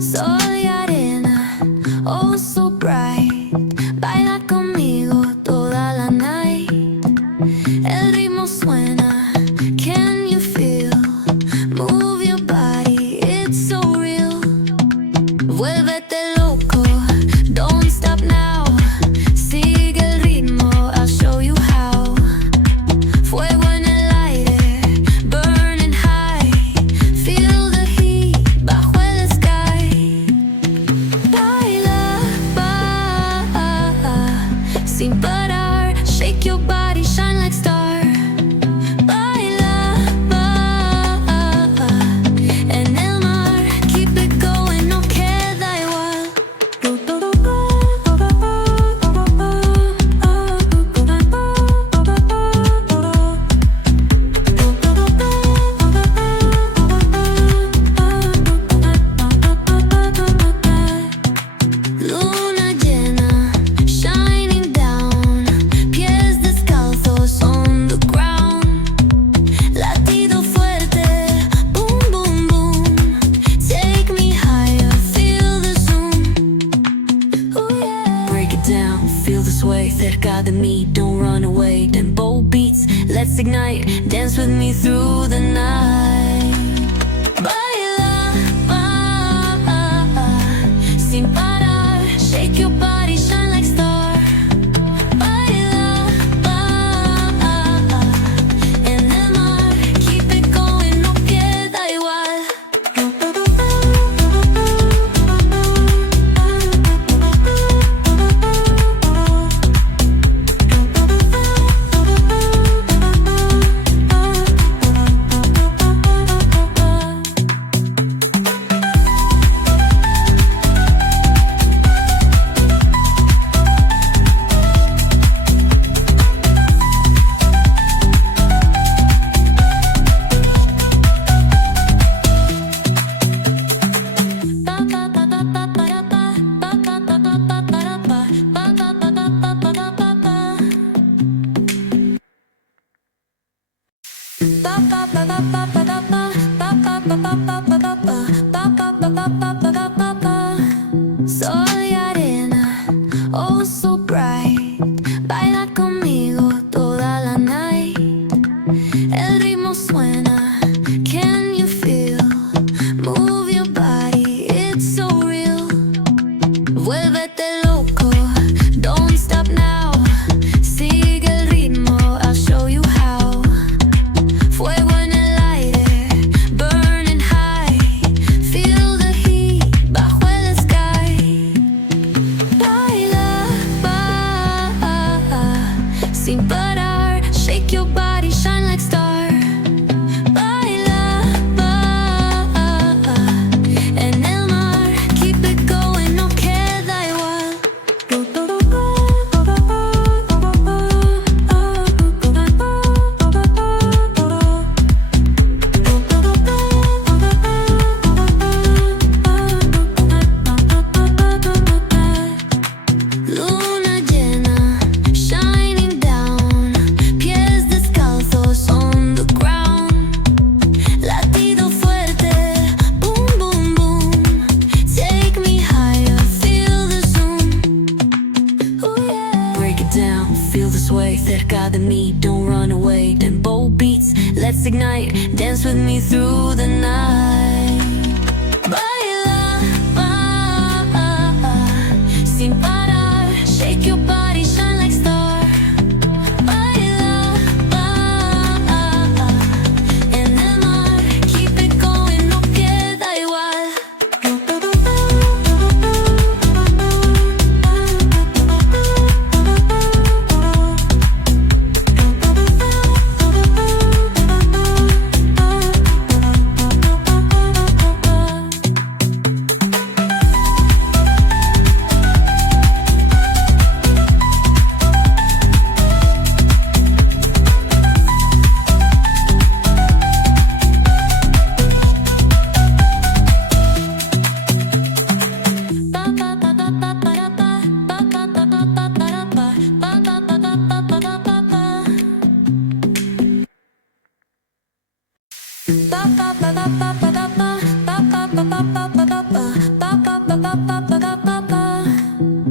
Soy arena, oh so bright. Baila conmigo toda la night. El ritmo suena, can you feel? Move your body, it's so real. Vuélvete loco, don't stop now. Sigue el ritmo, I'll show you how. Fuego en el aire, burning high. Feel the heat bajo el sky. Baila, sin parar. Shake your body, shine like star. Baila, en el mar. Keep it going, no queda igual. Luna llena, shining down. Pies descalzos on the ground. Latido fuerte, boom, boom, boom. Take me higher, feel the zoom. Ooh, yeah. Break it down, feel the sway. Cerca de mí, don't run away. Tempo beats, let's ignite. Dance with me through the night. Baila, sin parar. Shake your body, shine like star. Baila, en el mar. Keep it going, no queda igual. Soy arena, oh so bright. Baila conmigo toda la night. El ritmo suena, can you feel? Move your body, it's so real. Vuélvete loco, don't stop now. Sigue el ritmo, I'll show you how. Fuego en el aire, burning high. Feel the heat bajo el sky. Baila, sin parar. Shake your body, shine like star. Baila, en el mar. Keep it going, no queda igual. Luna llena, shining down. Pies descalzos on the ground. Latido fuerte, boom, boom, boom. Take me higher, feel the zoom. Ooh, yeah. Break it down, feel the sway. Cerca de mí, don't run away. Tempo beats, let's ignite. Dance with me through the night. Baila, sin parar. Shake your body, shine like star. Baila, en el mar. Keep it going, no queda igual.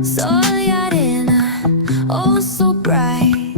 Sol y arena, oh so bright,